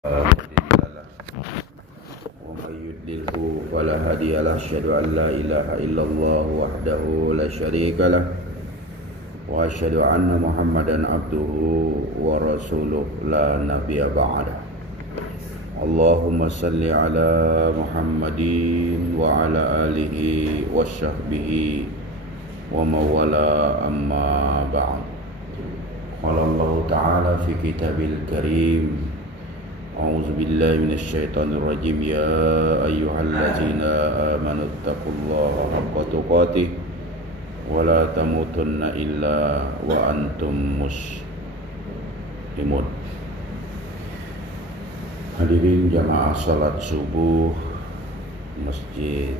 لا مضل له ومن يضلله فلا هادي له. أشهد أن لا إله إلا الله وحده لا شريك له وأشهد أن محمدا عبده ورسوله لا نبي بعده. اللهم صل على محمد وعلى آله وصحبه ومن والاه أما بعد. قال الله تعالى في كتابه الكريم: أعوذ بالله من الشيطان الرجيم. يا أيها الذين آمنوا اتقوا الله حق تقاته ولا تموتن إلا وأنتم مسلمون. Hadirin jamaah salat subuh Masjid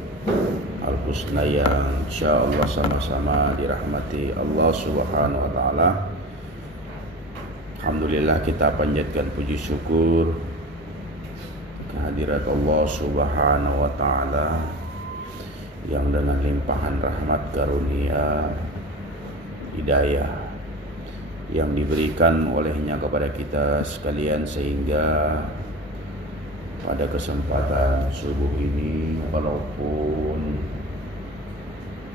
Al-Husna yang insyaallah sama-sama dirahmati Allah Subhanahu wa taala. Alhamdulillah, kita panjatkan puji syukur kehadirat Allah Subhanahu wa taala yang dengan limpahan rahmat karunia hidayah yang diberikan olehnya kepada kita sekalian, sehingga pada kesempatan subuh ini walaupun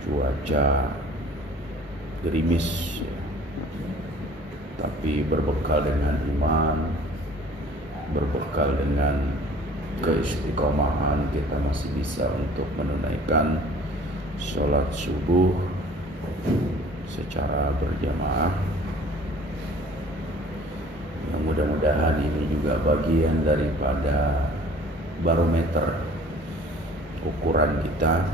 cuaca gerimis, tapi berbekal dengan iman, berbekal dengan keistiqomahan, kita masih bisa untuk menunaikan sholat subuh secara berjamaah. Yang mudah-mudahan ini juga bagian daripada barometer ukuran kita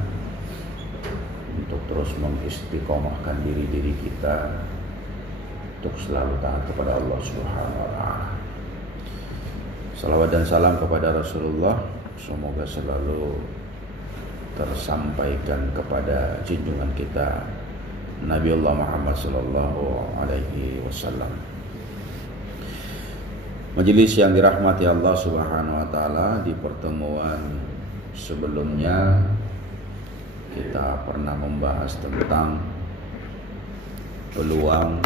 untuk terus mengistiqomahkan diri kita untuk selalu taat kepada Allah Subhanahu wa taala. Salawat dan salam kepada Rasulullah semoga selalu tersampaikan kepada junjungan kita Nabi Allah Muhammad sallallahu alaihi wasallam. Majelis yang dirahmati Allah Subhanahu wa taala, di pertemuan sebelumnya kita pernah membahas tentang peluang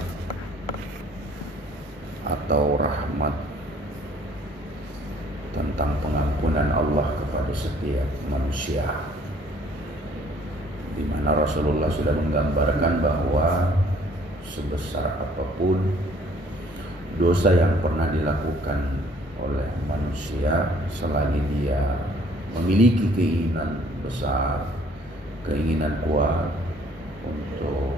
atau rahmat, tentang pengampunan Allah kepada setiap manusia, di mana Rasulullah sudah menggambarkan bahwa sebesar apapun dosa yang pernah dilakukan oleh manusia, selagi dia memiliki keinginan besar, keinginan kuat untuk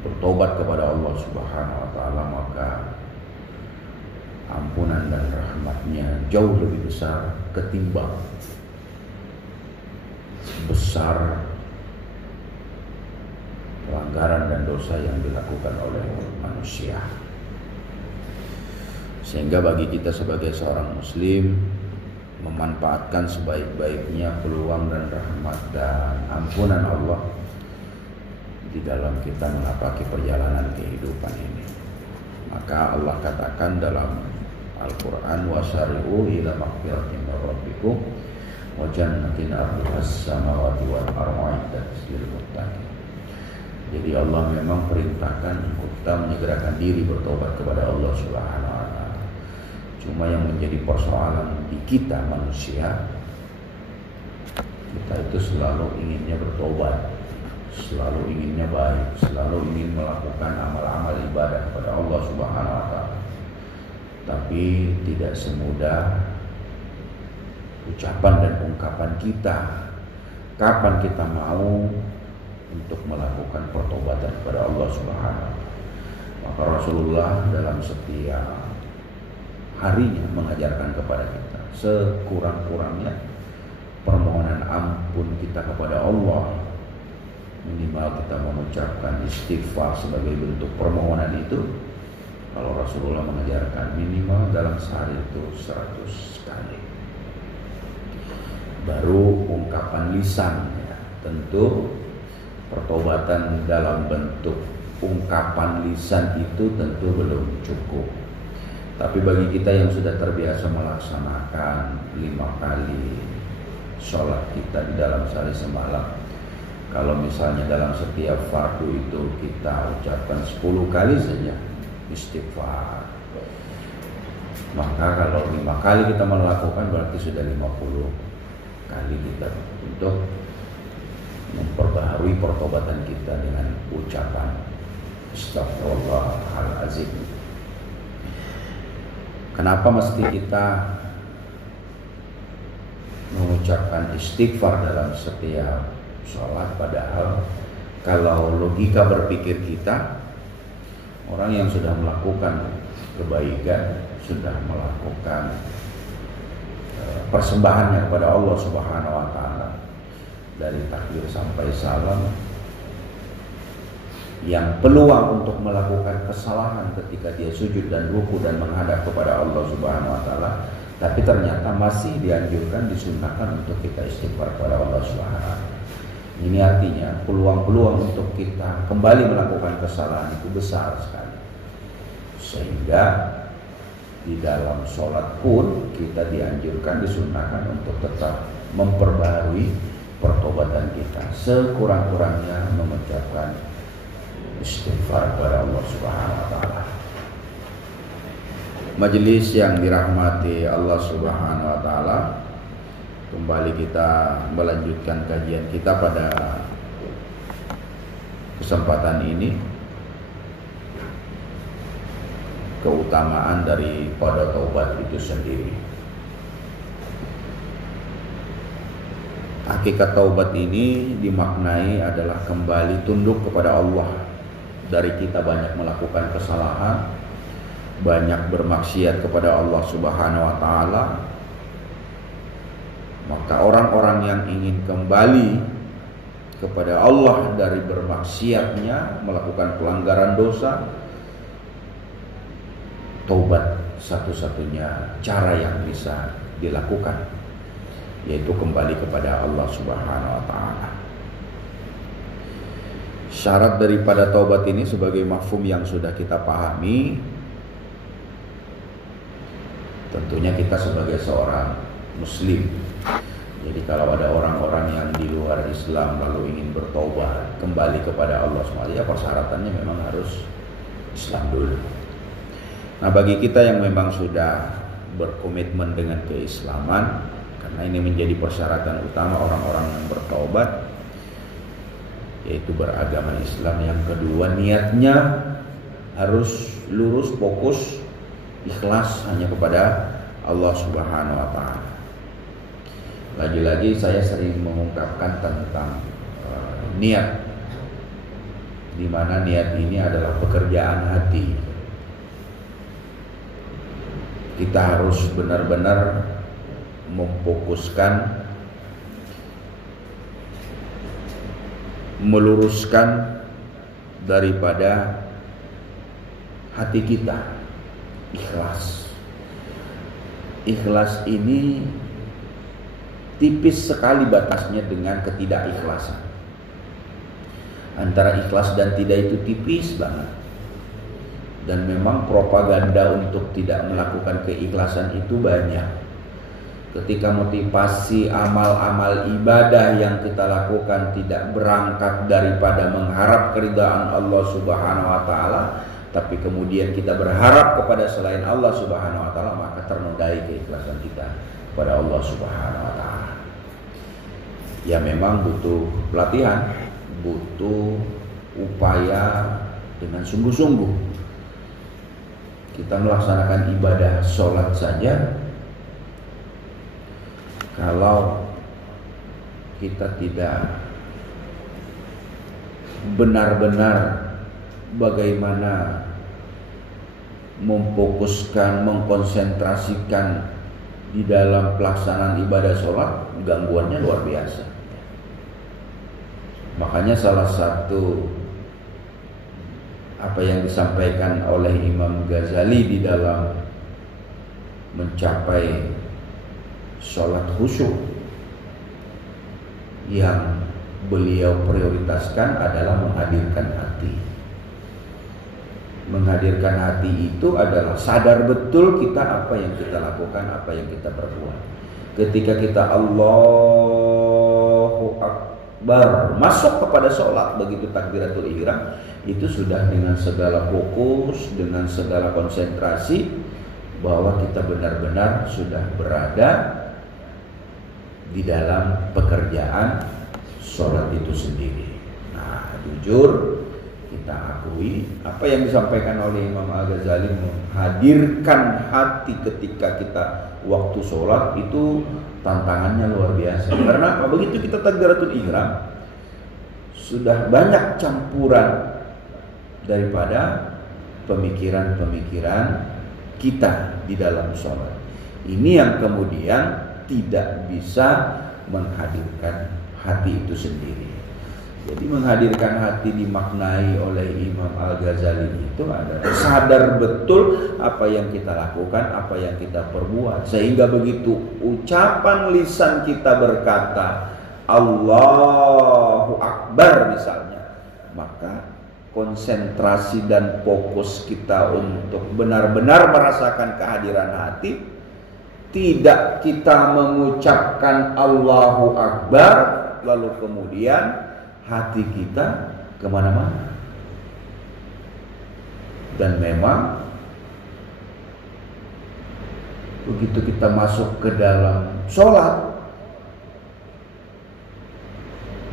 bertobat kepada Allah Subhanahu wa taala, maka ampunan dan rahmatnya jauh lebih besar ketimbang besar pelanggaran dan dosa yang dilakukan oleh manusia. Sehingga bagi kita sebagai seorang muslim, memanfaatkan sebaik-baiknya peluang dan rahmat dan ampunan Allah di dalam kita menapaki perjalanan kehidupan ini. Maka Allah katakan dalam Al-Quran: wasari'u ila maghfiratin min rabbikum wa jannatin arduhas samawati wal ardu uiddat lil muttaqin. Jadi Allah memang perintahkan kita menyegerakan diri bertobat kepada Allah Subhanahu wa taala. Cuma yang menjadi persoalan di kita manusia, kita itu selalu inginnya bertobat, selalu inginnya baik, selalu ingin melakukan amal-amal ibadah kepada Allah Subhanahu wa taala. Tapi tidak semudah ucapan dan ungkapan kita. Kapan kita mau untuk melakukan pertobatan kepada Allah Subhanahu wa taala? Maka Rasulullah dalam setiap harinya mengajarkan kepada kita sekurang-kurangnya permohonan ampun kita kepada Allah. Minimal kita mengucapkan istighfar sebagai bentuk permohonan itu. Kalau Rasulullah mengajarkan minimal dalam sehari itu 100 kali. Baru ungkapan lisan, ya. Tentu pertobatan dalam bentuk ungkapan lisan itu tentu belum cukup. Tapi bagi kita yang sudah terbiasa melaksanakan 5 kali sholat kita di dalam sehari semalam, kalau misalnya dalam setiap fardu itu kita ucapkan 10 kali saja istighfar, Maka kalau 5 kali kita melakukan berarti sudah 50 kali kita untuk memperbaharui pertobatan kita dengan ucapan Astagfirullahaladzim. Kenapa mesti kita mengucapkan istighfar dalam setiap sholat? Padahal kalau logika berpikir kita, orang yang sudah melakukan kebaikan, sudah melakukan persembahannya kepada Allah Subhanahu wa taala dari takbir sampai salam, yang peluang untuk melakukan kesalahan ketika dia sujud dan ruku dan menghadap kepada Allah Subhanahu wa taala, tapi ternyata masih dianjurkan, disunahkan untuk kita istighfar kepada Allah Subhanahu wa taala. Ini artinya peluang-peluang untuk kita kembali melakukan kesalahan itu besar sekali. Sehingga di dalam sholat pun kita dianjurkan, disunahkan untuk tetap memperbaharui pertobatan kita, sekurang-kurangnya mengucapkan istighfar kepada Allah Subhanahu wa taala. Majelis yang dirahmati Allah Subhanahu wa taala, kembali kita melanjutkan kajian kita pada kesempatan ini. Keutamaan daripada taubat itu sendiri. Hakikat taubat ini dimaknai adalah kembali tunduk kepada Allah dari kita banyak melakukan kesalahan, banyak bermaksiat kepada Allah Subhanahu wa taala. Maka orang-orang yang ingin kembali kepada Allah dari bermaksiatnya, melakukan pelanggaran dosa, taubat satu-satunya cara yang bisa dilakukan, yaitu kembali kepada Allah Subhanahu wa taala. Syarat daripada taubat ini sebagai mafhum yang sudah kita pahami, tentunya kita sebagai seorang muslim. Jadi kalau ada orang-orang yang di luar Islam lalu ingin bertaubat kembali kepada Allah SWT, ya persyaratannya memang harus Islam dulu. Nah, bagi kita yang memang sudah berkomitmen dengan keislaman, karena ini menjadi persyaratan utama orang-orang yang bertaubat, yaitu beragama Islam. Yang kedua, niatnya harus lurus, fokus, ikhlas hanya kepada Allah Subhanahu wa taala. Lagi-lagi saya sering mengungkapkan tentang niat, di mana niat ini adalah pekerjaan hati. Kita harus benar-benar memfokuskan, meluruskan daripada hati kita, ikhlas. Ikhlas ini tipis sekali batasnya dengan ketidakikhlasan. Antara ikhlas dan tidak itu tipis banget. Dan memang propaganda untuk tidak melakukan keikhlasan itu banyak. Ketika motivasi amal-amal ibadah yang kita lakukan tidak berangkat daripada mengharap keridhaan Allah Subhanahu wa taala, tapi kemudian kita berharap kepada selain Allah Subhanahu wa taala, maka ternodai keikhlasan kita kepada Allah Subhanahu wa taala. Ya memang butuh pelatihan, butuh upaya dengan sungguh-sungguh. Kita melaksanakan ibadah sholat saja, kalau kita tidak benar-benar bagaimana memfokuskan, mengkonsentrasikan di dalam pelaksanaan ibadah sholat, gangguannya luar biasa. Makanya salah satu apa yang disampaikan oleh Imam Ghazali di dalam mencapai sholat khusyuk, yang beliau prioritaskan adalah menghadirkan hati. Menghadirkan hati itu adalah sadar betul kita apa yang kita lakukan, apa yang kita perbuat. Ketika kita Allahu Akbar masuk kepada sholat, begitu takbiratul ihram, itu sudah dengan segala fokus, dengan segala konsentrasi, bahwa kita benar-benar sudah berada di dalam pekerjaan sholat itu sendiri. Nah, jujur kita akui apa yang disampaikan oleh Imam Al-Ghazali, menghadirkan hati ketika kita waktu sholat itu tantangannya luar biasa. Karena apa? Begitu kita takbiratul ihram, sudah banyak campuran daripada pemikiran-pemikiran kita di dalam sholat. Ini yang kemudian tidak bisa menghadirkan hati itu sendiri. Jadi menghadirkan hati dimaknai oleh Imam Al-Ghazali itu adalah sadar betul apa yang kita lakukan, apa yang kita perbuat. Sehingga begitu ucapan lisan kita berkata Allahu Akbar misalnya, maka konsentrasi dan fokus kita untuk benar-benar merasakan kehadiran hati, tidak kita mengucapkan Allahu Akbar lalu kemudian hati kita kemana-mana. Dan memang begitu kita masuk ke dalam sholat,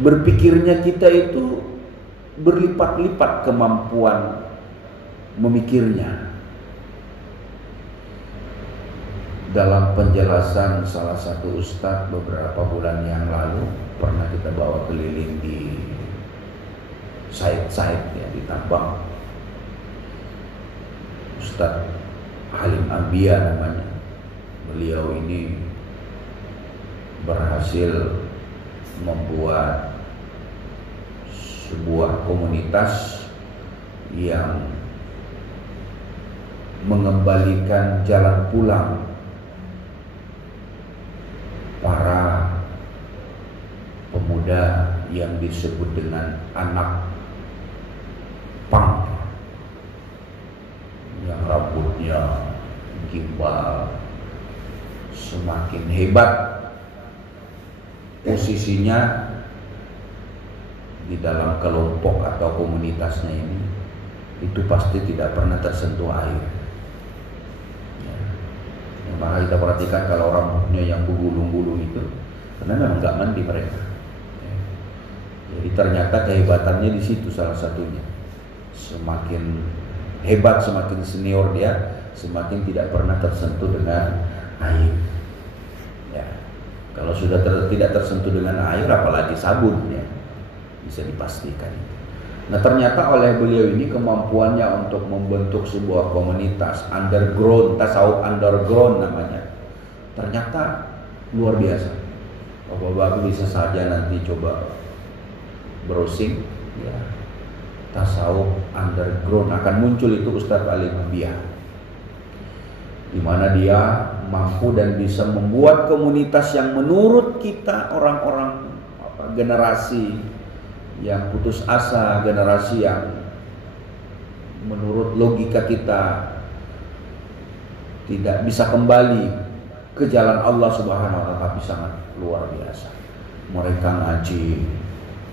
berpikirnya kita itu berlipat-lipat kemampuan memikirnya. Dalam penjelasan salah satu ustadz beberapa bulan yang lalu, pernah kita bawa keliling di site-site ya, di tambang. Ustadz Halim Ambia namanya. Beliau ini berhasil membuat sebuah komunitas yang mengembalikan jalan pulang para pemuda yang disebut dengan anak punk, yang rambutnya gimbal, semakin hebat posisinya di dalam kelompok atau komunitasnya ini, itu pasti tidak pernah tersentuh air. Maka kita perhatikan kalau rambutnya yang bergulung-gulung itu, karena memang nggak mandi mereka. Jadi ternyata kehebatannya di situ salah satunya. Semakin hebat, semakin senior dia, semakin tidak pernah tersentuh dengan air. Ya, kalau sudah tidak tersentuh dengan air, apalagi sabun, ya, bisa dipastikan. Nah, ternyata oleh beliau ini kemampuannya untuk membentuk sebuah komunitas underground, tasawuf underground namanya, ternyata luar biasa. Bapak-bapak bisa saja nanti coba browsing, ya, tasawuf underground, akan muncul itu Ustadz Halim Ambia, di mana dia mampu dan bisa membuat komunitas yang menurut kita orang-orang generasi yang putus asa, generasi yang menurut logika kita tidak bisa kembali ke jalan Allah Subhanahu wa taala, tapi sangat luar biasa. Mereka ngaji,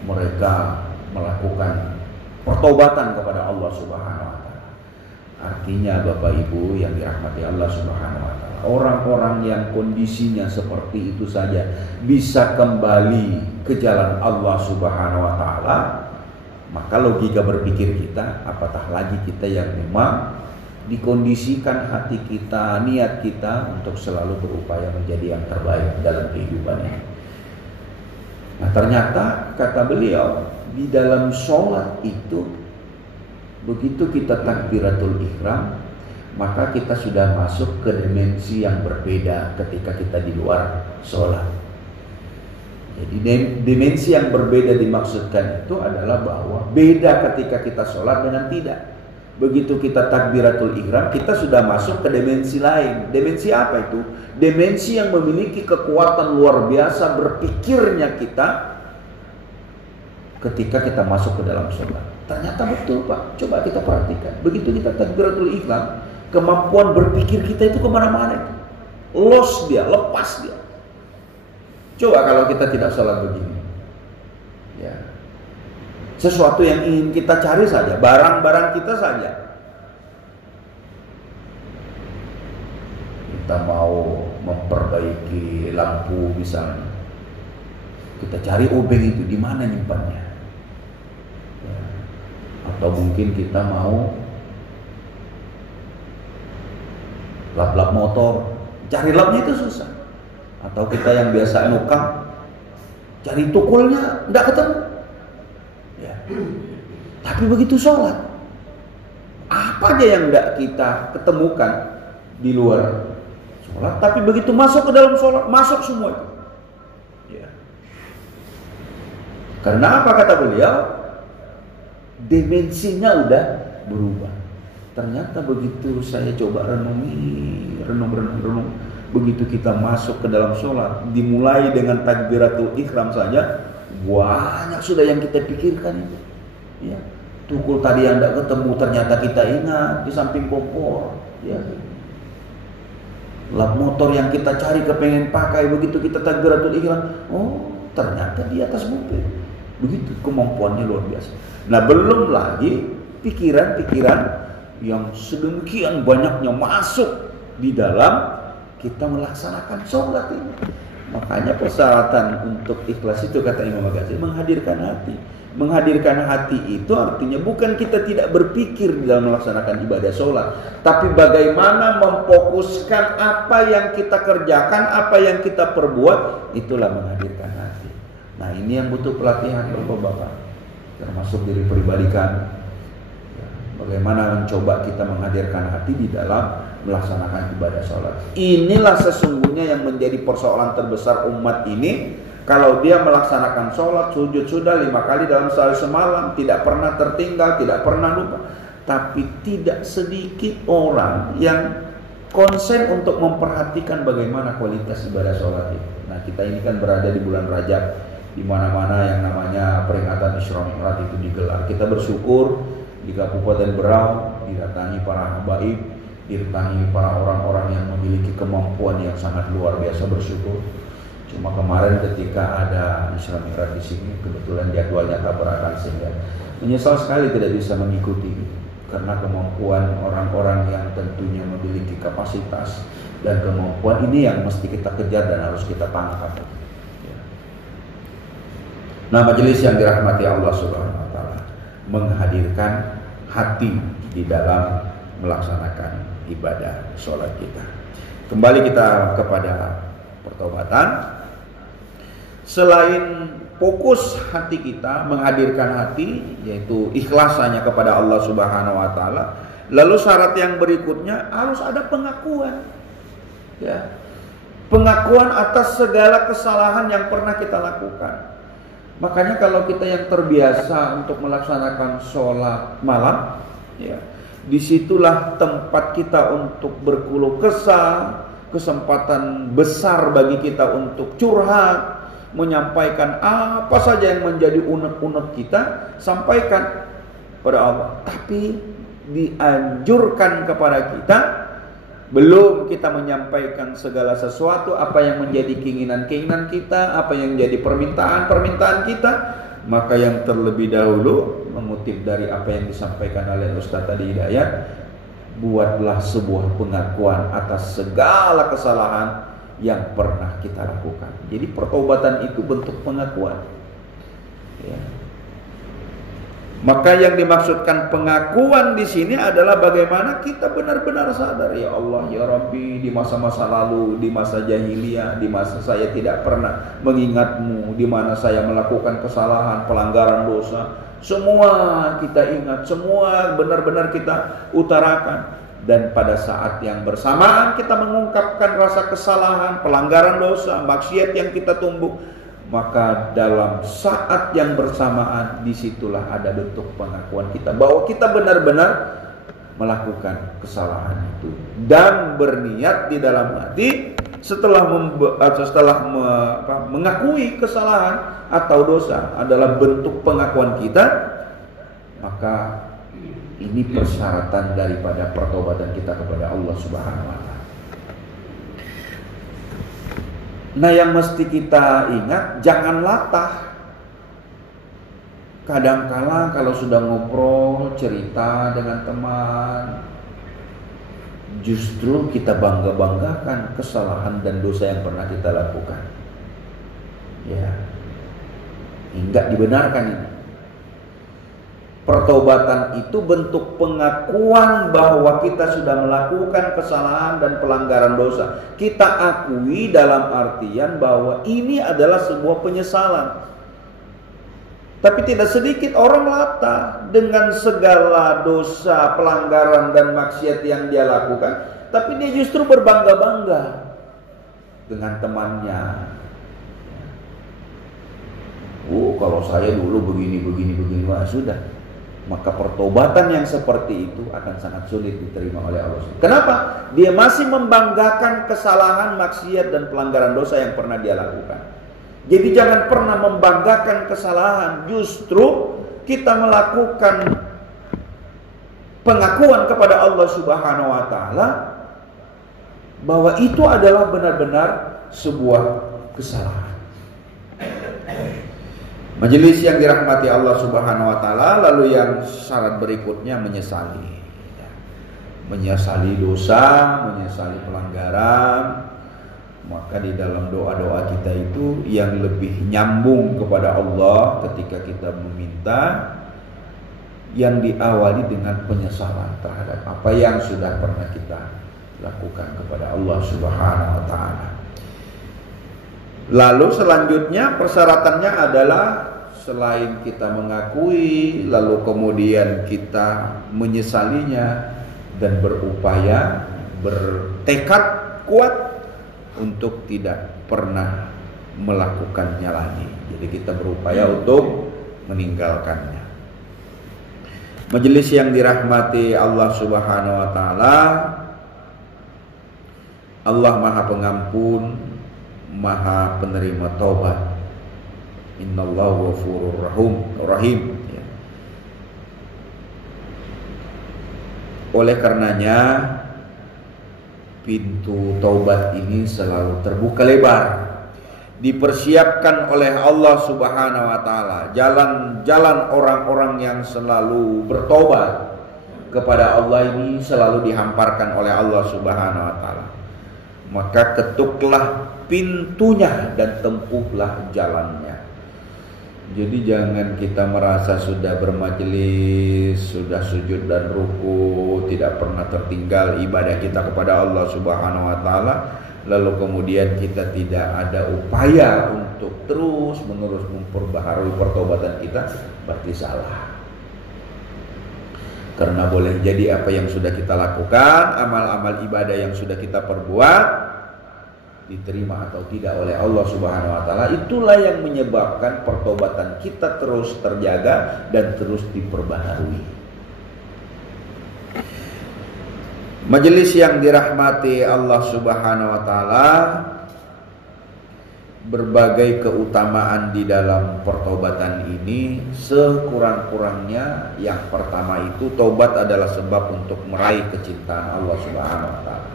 mereka melakukan pertobatan kepada Allah Subhanahu wa taala. Artinya Bapak Ibu yang dirahmati Allah Subhanahu wa taala, orang-orang yang kondisinya seperti itu saja bisa kembali ke jalan Allah Subhanahu wa taala, maka logika berpikir kita, apatah lagi kita yang memang dikondisikan hati kita, niat kita untuk selalu berupaya menjadi yang terbaik dalam kehidupan ini. Nah, ternyata kata beliau, di dalam sholat itu begitu kita takbiratul ihram, maka kita sudah masuk ke dimensi yang berbeda ketika kita di luar sholat. Jadi dimensi yang berbeda dimaksudkan itu adalah bahwa beda ketika kita sholat dengan tidak. Begitu kita takbiratul ihram, kita sudah masuk ke dimensi lain. Dimensi apa itu? Dimensi yang memiliki kekuatan luar biasa berpikirnya kita ketika kita masuk ke dalam sholat. Ternyata betul Pak, coba kita perhatikan. Begitu kita takbiratul ihram, kemampuan berpikir kita itu kemana-mana itu. Lost dia, lepas dia. Coba kalau kita tidak sholat begini, ya, sesuatu yang ingin kita cari saja, barang-barang kita saja, kita mau memperbaiki lampu misalnya, kita cari obeng itu di mana nyimpannya. Ya. Atau mungkin kita mau lap-lap motor, cari lapnya itu susah. Atau kita yang biasa nukang, cari tukulnya tidak ketemu. Ya. Tapi begitu sholat, apa aja yang tidak kita ketemukan di luar sholat, tapi begitu masuk ke dalam sholat, masuk semua itu. Ya. Karena apa kata beliau? Dimensinya udah berubah. Ternyata begitu saya coba renung, begitu kita masuk ke dalam sholat, dimulai dengan takbiratul ihram saja, banyak sudah yang kita pikirkan itu. Ya. Tukul tadi yang tidak ketemu ternyata kita ingat di samping kompor. Ya. Lap motor yang kita cari kepengen pakai, begitu kita takbiratul ihram, oh ternyata di atas mobil. Begitu kemampuannya luar biasa. Nah belum lagi pikiran-pikiran yang sedemikian banyaknya masuk di dalam kita melaksanakan sholat ini. Makanya persyaratan untuk ikhlas itu kata Imam Ghazali menghadirkan hati. Menghadirkan hati itu artinya bukan kita tidak berpikir dalam melaksanakan ibadah sholat, tapi bagaimana memfokuskan apa yang kita kerjakan, apa yang kita perbuat, itulah menghadirkan hati. Nah ini yang butuh pelatihan Bapak-bapak, termasuk diri pribadi kan. Bagaimana mencoba kita menghadirkan hati di dalam melaksanakan ibadah sholat. Inilah sesungguhnya yang menjadi persoalan terbesar umat ini. Kalau dia melaksanakan sholat, sujud sudah 5 kali dalam sehari semalam, tidak pernah tertinggal, tidak pernah lupa. Tapi tidak sedikit orang yang konsen untuk memperhatikan bagaimana kualitas ibadah sholat itu. Nah kita ini kan berada di bulan Rajab, di mana-mana yang namanya peringatan Isra Mi'raj itu digelar. Kita bersyukur di Kabupaten Berau didatangi para habaib, didatangi para orang-orang yang memiliki kemampuan yang sangat luar biasa, bersyukur. Cuma kemarin ketika ada Isra Mi'raj di sini, kebetulan jadwalnya tabrakan sehingga menyesal sekali tidak bisa mengikuti karena kemampuan orang-orang yang tentunya memiliki kapasitas dan kemampuan ini yang mesti kita kejar dan harus kita tangkap. Nah, majelis yang dirahmati Allah Subhanahu wa taala, menghadirkan hati di dalam melaksanakan ibadah sholat kita. Kembali kita kepada pertobatan. Selain fokus hati kita, menghadirkan hati, yaitu ikhlas hanya kepada Allah Subhanahu wa taala. Lalu syarat yang berikutnya harus ada pengakuan. Ya. Pengakuan atas segala kesalahan yang pernah kita lakukan. Makanya kalau kita yang terbiasa untuk melaksanakan sholat malam, ya, disitulah tempat kita untuk berkeluh kesah, kesempatan besar bagi kita untuk curhat, menyampaikan apa saja yang menjadi unek-unek kita, sampaikan pada Allah. Tapi dianjurkan kepada kita, belum kita menyampaikan segala sesuatu, apa yang menjadi keinginan-keinginan kita, apa yang menjadi permintaan-permintaan kita, maka yang terlebih dahulu mengutip dari apa yang disampaikan oleh Ustaz tadi Hidayat, buatlah sebuah pengakuan atas segala kesalahan yang pernah kita lakukan. Jadi pertobatan itu bentuk pengakuan. Ya. Maka yang dimaksudkan pengakuan di sini adalah bagaimana kita benar-benar sadar, ya Allah, ya Rabbi, di masa-masa lalu, di masa jahiliyah, di masa saya tidak pernah mengingat-Mu, di mana saya melakukan kesalahan, pelanggaran dosa, semua kita ingat, semua benar-benar kita utarakan. Dan pada saat yang bersamaan kita mengungkapkan rasa kesalahan, pelanggaran dosa, maksiat yang kita tumbuk, maka dalam saat yang bersamaan disitulah ada bentuk pengakuan kita bahwa kita benar-benar melakukan kesalahan itu dan berniat di dalam hati setelah mengakui kesalahan atau dosa adalah bentuk pengakuan kita, maka ini persyaratan daripada pertobatan kita kepada Allah Subhanahu wa taala. Nah, yang mesti kita ingat, jangan latah. Kadangkala kalau sudah ngobrol, cerita dengan teman, justru kita bangga-banggakan kesalahan dan dosa yang pernah kita lakukan. Ya, enggak dibenarkan ini. Pertobatan itu bentuk pengakuan bahwa kita sudah melakukan kesalahan dan pelanggaran dosa. Kita akui dalam artian bahwa ini adalah sebuah penyesalan. Tapi tidak sedikit orang lata dengan segala dosa, pelanggaran dan maksiat yang dia lakukan, tapi dia justru berbangga-bangga dengan temannya. Kalau saya dulu begini, wah sudah. Maka pertobatan yang seperti itu akan sangat sulit diterima oleh Allah. Kenapa? Dia masih membanggakan kesalahan, maksiat dan pelanggaran dosa yang pernah dia lakukan. Jadi jangan pernah membanggakan kesalahan. Justru kita melakukan pengakuan kepada Allah Subhanahu wa taala bahwa itu adalah benar-benar sebuah kesalahan. Majelis yang dirahmati Allah Subhanahu wa taala, lalu yang syarat berikutnya menyesali. Menyesali dosa, menyesali pelanggaran. Maka di dalam doa-doa kita itu yang lebih nyambung kepada Allah ketika kita meminta, yang diawali dengan penyesalan terhadap apa yang sudah pernah kita lakukan kepada Allah Subhanahu wa taala. Lalu selanjutnya persyaratannya adalah selain kita mengakui, lalu kemudian kita menyesalinya dan berupaya, bertekad kuat untuk tidak pernah melakukannya lagi. Jadi kita berupaya untuk meninggalkannya. Majelis yang dirahmati Allah Subhanahu wa taala, Allah Maha Pengampun, Maha Penerima Taubat. Innallahu ghafurur rahim. Ya. Oleh karenanya pintu taubat ini selalu terbuka lebar, dipersiapkan oleh Allah Subhanahu wa taala. Jalan-jalan orang-orang yang selalu bertobat kepada Allah ini selalu dihamparkan oleh Allah Subhanahu wa taala. Maka ketuklah pintunya dan tempuhlah jalannya. Jadi jangan kita merasa sudah bermajelis, sudah sujud dan ruku, tidak pernah tertinggal ibadah kita kepada Allah Subhanahu wa taala, lalu kemudian kita tidak ada upaya untuk terus-menerus memperbaharui pertobatan kita, berarti salah. Karena boleh jadi apa yang sudah kita lakukan, amal-amal ibadah yang sudah kita perbuat, diterima atau tidak oleh Allah Subhanahu wa taala, itulah yang menyebabkan pertobatan kita terus terjaga dan terus diperbaharui. Majelis yang dirahmati Allah Subhanahu wa taala, berbagai keutamaan di dalam pertobatan ini, sekurang-kurangnya yang pertama itu taubat adalah sebab untuk meraih kecintaan Allah Subhanahu wa taala.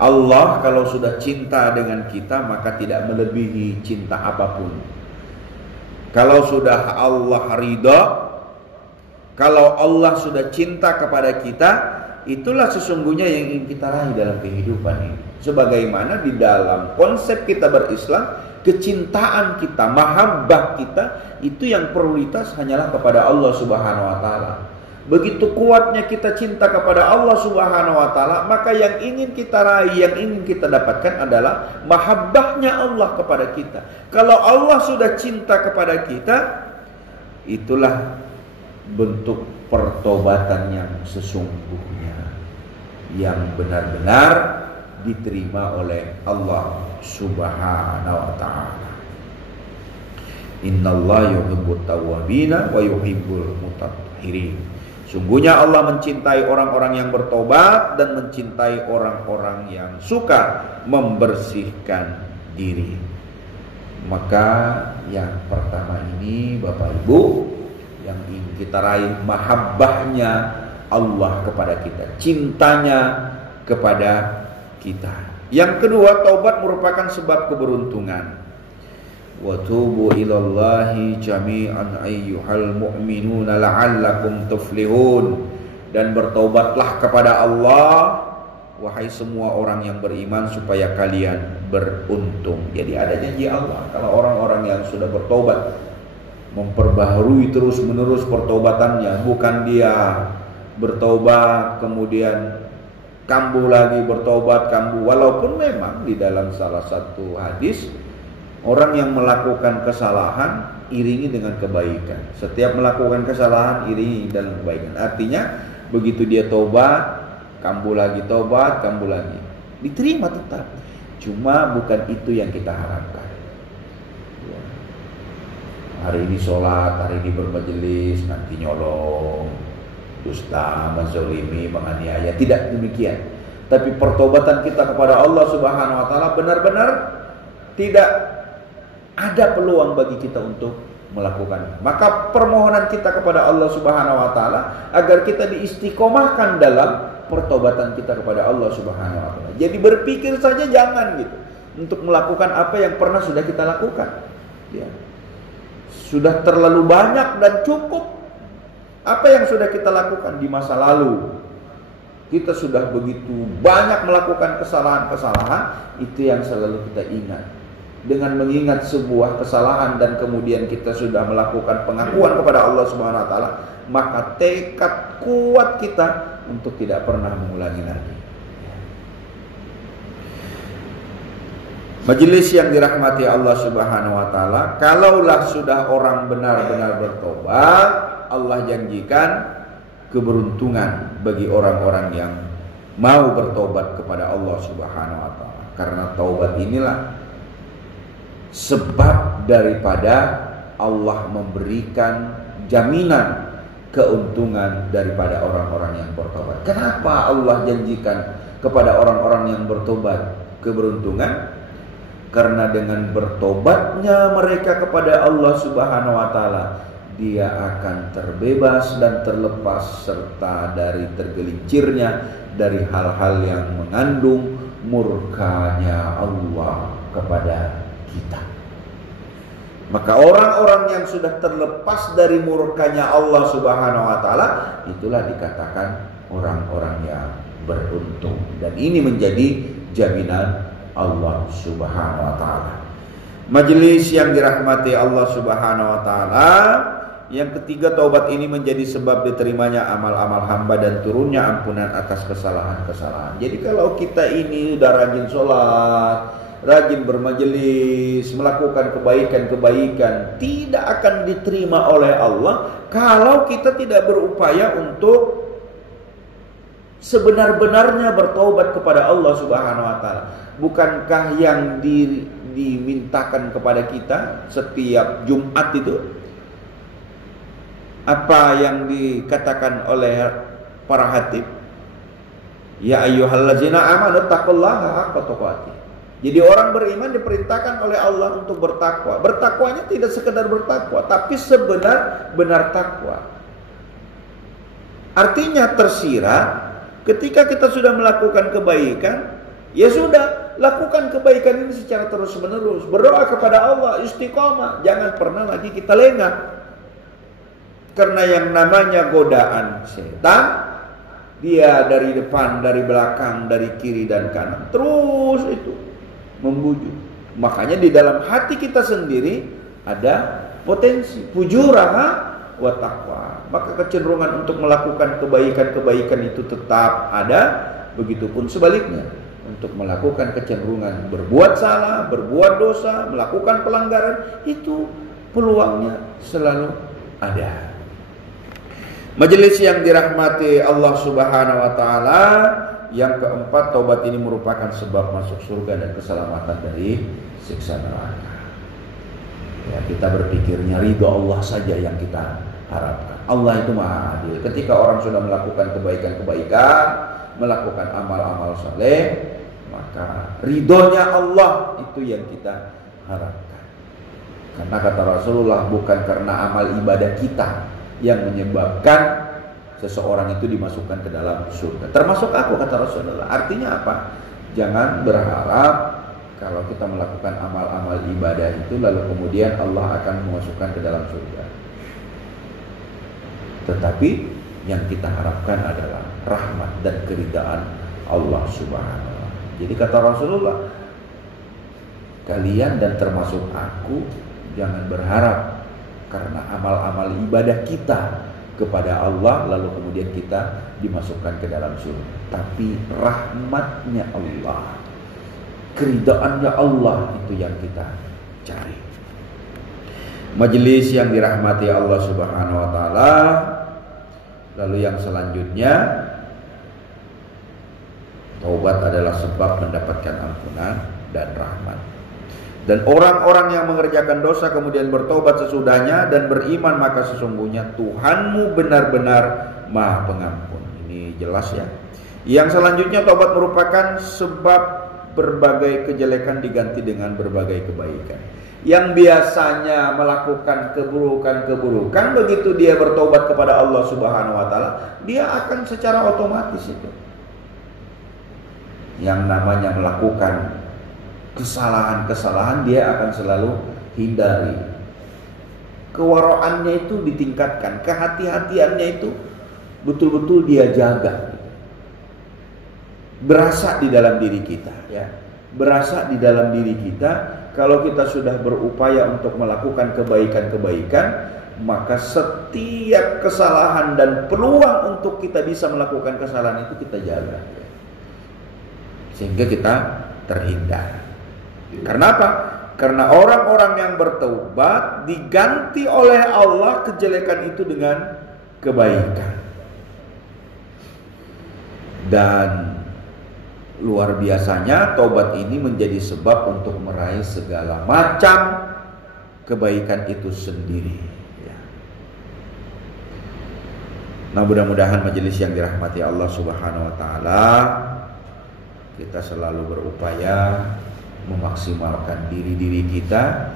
Allah kalau sudah cinta dengan kita maka tidak melebihi cinta apapun. Kalau sudah Allah ridha, kalau Allah sudah cinta kepada kita, itulah sesungguhnya yang ingin kita raih dalam kehidupan ini. Sebagaimana di dalam konsep kita berislam, kecintaan kita, mahabbah kita, itu yang prioritas hanyalah kepada Allah Subhanahu wa taala. Begitu kuatnya kita cinta kepada Allah Subhanahu wa taala, maka yang ingin kita raih, yang ingin kita dapatkan adalah mahabbahnya Allah kepada kita. Kalau Allah sudah cinta kepada kita, itulah bentuk pertobatan yang sesungguhnya, yang benar-benar diterima oleh Allah Subhanahu wa taala. Innallaha yuhibbut tawwabina wa yuhibbul mutatahhirin. Sungguhnya Allah mencintai orang-orang yang bertobat dan mencintai orang-orang yang suka membersihkan diri. Maka yang pertama ini Bapak Ibu, yang ingin kita raih mahabbahnya Allah kepada kita, cintanya kepada kita. Yang kedua, taubat merupakan sebab keberuntungan. Wa tubu ilallahi jami'an ayyuhal mu'minuna la'allakum tuflihun. Dan bertobatlah kepada Allah, wahai semua orang yang beriman, supaya kalian beruntung. Jadi ada janji Allah kalau orang-orang yang sudah bertobat, memperbaharui terus-menerus pertobatannya, bukan dia bertobat kemudian kambuh lagi, bertobat kambuh. Walaupun memang di dalam salah satu hadis, orang yang melakukan kesalahan iringi dengan kebaikan. Setiap melakukan kesalahan iringi dengan kebaikan. Artinya begitu dia tobat, kambuh lagi, tobat, kambuh lagi, diterima tetap. Cuma bukan itu yang kita harapkan. Ya. Hari ini sholat, hari ini bermajelis, nanti nyolong, dusta, menzalimi, menganiaya. Tidak demikian. Tapi pertobatan kita kepada Allah Subhanahu wa taala benar-benar tidak ada peluang bagi kita untuk melakukan. Maka permohonan kita kepada Allah Subhanahu wa taala agar kita diistiqomahkan dalam pertobatan kita kepada Allah Subhanahu wa taala. Jadi berpikir saja jangan gitu untuk melakukan apa yang pernah sudah kita lakukan. Ya. Sudah terlalu banyak dan cukup apa yang sudah kita lakukan di masa lalu. Kita sudah begitu banyak melakukan kesalahan-kesalahan, itu yang selalu kita ingat. Dengan mengingat sebuah kesalahan dan kemudian kita sudah melakukan pengakuan kepada Allah Subhanahu wa taala, maka tekad kuat kita untuk tidak pernah mengulangi lagi. Majelis yang dirahmati Allah Subhanahu wa taala, kalaulah sudah orang benar-benar bertobat, Allah janjikan keberuntungan bagi orang-orang yang mau bertobat kepada Allah Subhanahu wa taala. Karena taubat inilah sebab daripada Allah memberikan jaminan keuntungan daripada orang-orang yang bertobat. Kenapa Allah janjikan kepada orang-orang yang bertobat keberuntungan? Karena dengan bertobatnya mereka kepada Allah Subhanahu wa taala, dia akan terbebas dan terlepas serta dari tergelincirnya dari hal-hal yang mengandung murkanya Allah kepada kita. Maka orang-orang yang sudah terlepas dari murkanya Allah Subhanahu wa taala, itulah dikatakan orang-orang yang beruntung. Dan ini menjadi jaminan Allah Subhanahu wa taala. Majelis yang dirahmati Allah Subhanahu wa taala, yang ketiga, taubat ini menjadi sebab diterimanya amal-amal hamba dan turunnya ampunan atas kesalahan-kesalahan. Jadi kalau kita ini udah rajin sholat, rajin bermajelis, melakukan kebaikan-kebaikan, tidak akan diterima oleh Allah kalau kita tidak berupaya untuk sebenar-benarnya bertaubat kepada Allah Subhanahu wa taala. Bukankah yang dimintakan kepada kita setiap Jumat itu apa yang dikatakan oleh para khatib? Ya ayyuhallazina amanu taqullaha haqqa tuqatih. Jadi orang beriman diperintahkan oleh Allah untuk bertakwa. Bertakwanya tidak sekedar bertakwa, tapi sebenar-benar takwa. Artinya tersirat ketika kita sudah melakukan kebaikan, ya sudah, lakukan kebaikan ini secara terus-menerus. Berdoa kepada Allah, istiqomah, jangan pernah lagi kita lengah. Karena yang namanya godaan setan, dia dari depan, dari belakang, dari kiri dan kanan, terus itu membujuk. Makanya di dalam hati kita sendiri ada potensi fujuraha wa taqwa. Maka kecenderungan untuk melakukan kebaikan-kebaikan itu tetap ada. Begitupun sebaliknya, untuk melakukan kecenderungan berbuat salah, berbuat dosa, melakukan pelanggaran, itu peluangnya selalu ada. Majelis yang dirahmati Allah Subhanahu wa taala, yang keempat, taubat ini merupakan sebab masuk surga dan keselamatan dari siksa neraka. Ya, kita berpikirnya ridho Allah saja yang kita harapkan. Allah itu Maha Adil. Ketika orang sudah melakukan kebaikan-kebaikan, melakukan amal-amal saleh, maka ridhonya Allah itu yang kita harapkan. Karena kata Rasulullah, bukan karena amal ibadah kita yang menyebabkan seseorang itu dimasukkan ke dalam surga. Termasuk aku, kata Rasulullah. Artinya apa? Jangan berharap kalau kita melakukan amal-amal ibadah itu lalu kemudian Allah akan memasukkan ke dalam surga. Tetapi yang kita harapkan adalah rahmat dan keridaan Allah Subhanahu wa ta'ala. Jadi kata Rasulullah, kalian dan termasuk aku jangan berharap karena amal-amal ibadah kita kepada Allah lalu kemudian kita dimasukkan ke dalam surga, tapi rahmatnya Allah, keridaannya Allah itu yang kita cari. Majelis yang dirahmati Allah Subhanahu wa ta'ala. Lalu yang selanjutnya, taubat adalah sebab mendapatkan ampunan dan rahmat. Dan orang-orang yang mengerjakan dosa kemudian bertobat sesudahnya dan beriman, maka sesungguhnya Tuhanmu benar-benar Maha Pengampun. Ini jelas ya. Yang selanjutnya, taubat merupakan sebab berbagai kejelekan diganti dengan berbagai kebaikan. Yang biasanya melakukan keburukan-keburukan, begitu dia bertobat kepada Allah Subhanahu wa ta'ala, dia akan secara otomatis itu yang namanya melakukan kesalahan-kesalahan dia akan selalu hindari. Kewaraannya itu ditingkatkan, kehati-hatiannya itu betul-betul dia jaga. Berasa di dalam diri kita ya. Berasa di dalam diri kita kalau kita sudah berupaya untuk melakukan kebaikan-kebaikan, maka setiap kesalahan dan peluang untuk kita bisa melakukan kesalahan itu kita jaga. Sehingga kita terhindar. Karena apa? Karena orang-orang yang bertaubat diganti oleh Allah kejelekan itu dengan kebaikan. Dan luar biasanya taubat ini menjadi sebab untuk meraih segala macam kebaikan itu sendiri ya. Nah, mudah-mudahan majelis yang dirahmati Allah Subhanahu wa ta'ala, kita selalu berupaya memaksimalkan diri-diri kita,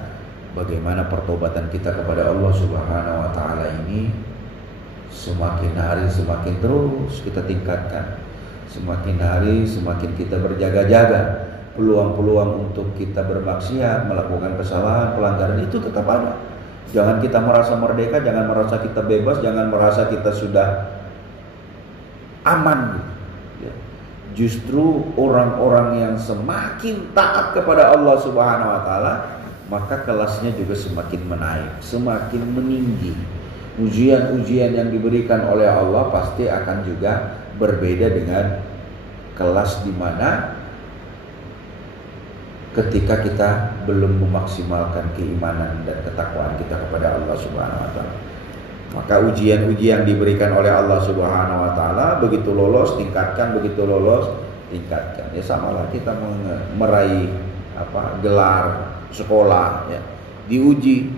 bagaimana pertobatan kita kepada Allah Subhanahu wa ta'ala ini semakin hari semakin terus kita tingkatkan. Semakin hari semakin kita berjaga-jaga. Peluang-peluang untuk kita bermaksiat, melakukan kesalahan, pelanggaran itu tetap ada. Jangan kita merasa merdeka, jangan merasa kita bebas, jangan merasa kita sudah aman. Justru orang-orang yang semakin taat kepada Allah Subhanahu wa ta'ala, maka kelasnya juga semakin menaik, semakin meninggi. Ujian-ujian yang diberikan oleh Allah pasti akan juga berbeda dengan kelas di mana ketika kita belum memaksimalkan keimanan dan ketakwaan kita kepada Allah Subhanahu wa ta'ala. Maka ujian-ujian yang diberikan oleh Allah Subhanahu wa ta'ala, begitu lolos tingkatkan, begitu lolos tingkatkan. Ya samalah kita meraih gelar sekolah ya, diuji,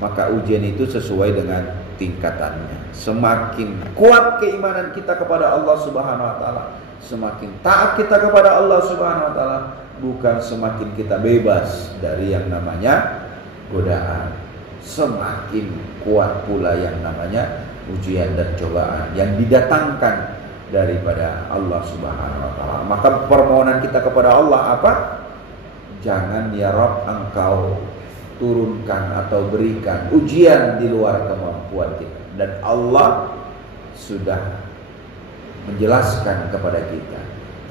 maka ujian itu sesuai dengan tingkatannya. Semakin kuat keimanan kita kepada Allah Subhanahu wa ta'ala, semakin taat kita kepada Allah Subhanahu wa ta'ala, bukan semakin kita bebas dari yang namanya godaan. Semakin kuat pula yang namanya ujian dan cobaan yang didatangkan daripada Allah Subhanahu wa ta'ala. Maka permohonan kita kepada Allah apa? Jangan ya Rabb engkau turunkan atau berikan ujian di luar kemampuan kita. Dan Allah sudah menjelaskan kepada kita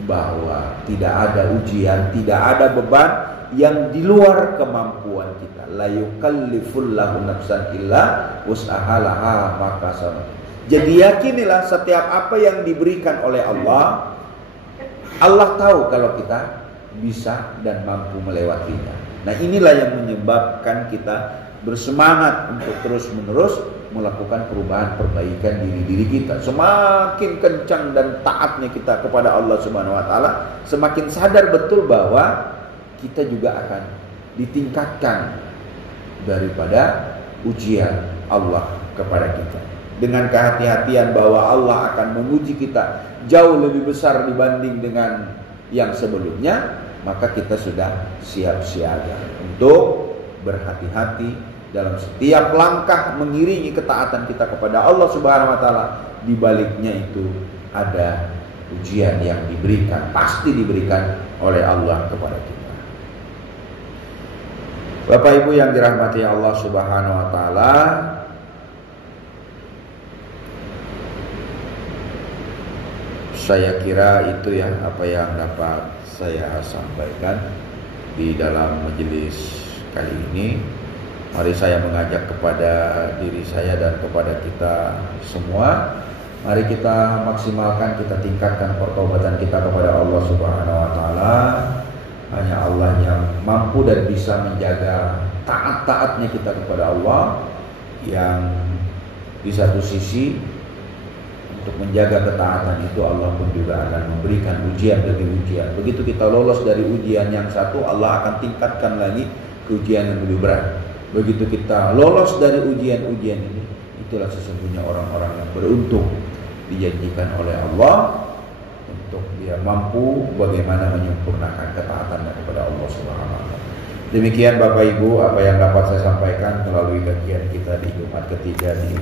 bahwa tidak ada ujian, tidak ada beban yang di luar kemampuan kita. La yukallifullahu nafsan illa wus'aha laha ma kasabat. Jadi yakinilah setiap apa yang diberikan oleh Allah, Allah tahu kalau kita bisa dan mampu melewatinya. Nah, inilah yang menyebabkan kita bersemangat untuk terus-menerus melakukan perubahan perbaikan diri-diri kita. Semakin kencang dan taatnya kita kepada Allah Subhanahu wa ta'ala, semakin sadar betul bahwa kita juga akan ditingkatkan daripada ujian Allah kepada kita. Dengan kehati-hatian bahwa Allah akan menguji kita jauh lebih besar dibanding dengan yang sebelumnya, maka kita sudah siap siaga untuk berhati-hati dalam setiap langkah mengiringi ketaatan kita kepada Allah Subhanahu wa ta'ala. Di baliknya itu ada ujian yang diberikan, pasti diberikan oleh Allah kepada kita. Bapak Ibu yang dirahmati Allah Subhanahu wa ta'ala, Saya kira itu ya apa yang dapat saya sampaikan di dalam majelis kali ini. Mari saya mengajak kepada diri saya dan kepada kita semua, mari kita maksimalkan, kita tingkatkan pertobatan kita kepada Allah Subhanahu wa taala. Hanya Allah yang mampu dan bisa menjaga taat-taatnya kita kepada Allah, yang di satu sisi untuk menjaga ketaatan itu Allah pun juga akan memberikan ujian demi ujian. Begitu kita lolos dari ujian yang satu, Allah akan tingkatkan lagi ke ujian yang lebih berat. Begitu kita lolos dari ujian-ujian ini, itulah sesungguhnya orang-orang yang beruntung, dijanjikan oleh Allah untuk dia mampu bagaimana menyempurnakan ketaatannya kepada Allah Subhanahu wa taala. Demikian Bapak Ibu apa yang dapat saya sampaikan melalui kajian kita di Jumat ketiga di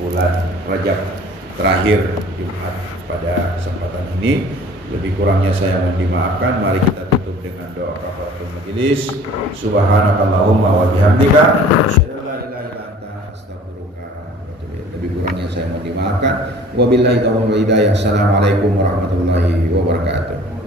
bulan Rajab terakhir, Jumat pada kesempatan ini. Lebih kurangnya saya mohon dimaafkan. Mari kita tutup dengan doa kafaratul majelis. Subhanakallahumma wa bihamdika asyhadu an la ilaha illa anta astaghfiruka wa atubu ilaik. Lebih kurangnya saya mohon dimaafkan. Wabillahi taufiq wal hidayah. Assalamualaikum warahmatullahi wabarakatuh.